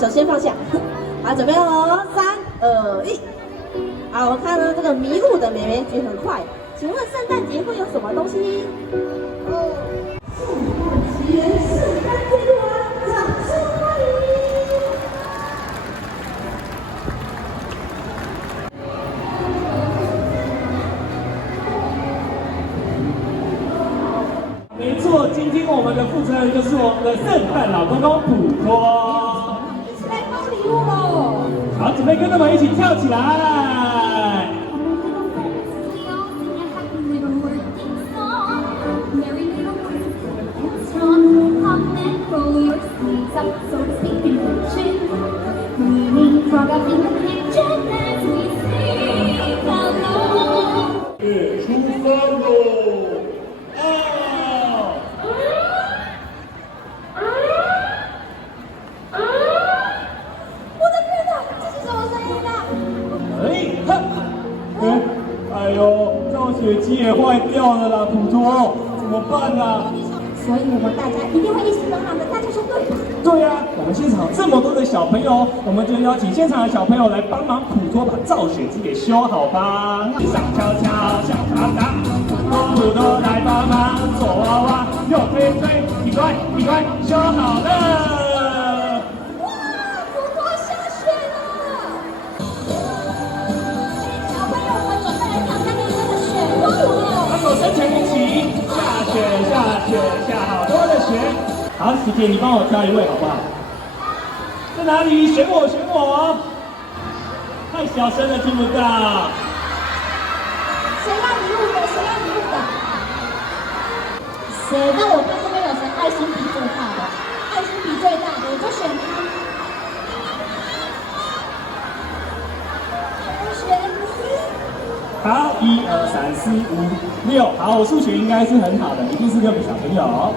手先放下。好，准备喽，3、2、1。好，我看到这个迷路的妹妹举很快，请问圣诞节会有什么东西？圣诞节，圣诞节的玩，掌声欢迎！没错，今天我们的负责人就是我们的圣诞老公公普托。一起来包礼物喽！好，准备跟他们一起跳起来。出发喽！哎呦，造雪机也坏掉了啦，普托，怎么办啊？所以我们大家一定会一起帮忙的，大家说对吧？对呀，我们现场这么多的小朋友，我们就邀请现场的小朋友来帮忙普托把造雪机给修好吧。上敲敲，下打打，普托来帮忙，左娃娃，右推推，一块一块修好了。身前一起，下雪下雪下好多的雪。好，师姐，你帮我挑一位好不好？在哪里？选我，选我！太小声了，听不到。谁要礼物的？谁要礼物的？谁？那我看这边有谁爱心笔最大的？爱心笔最大的，我就选他。好，1、2、3、4、5、6，好，我数学应该是很好的，一定是6个小朋友。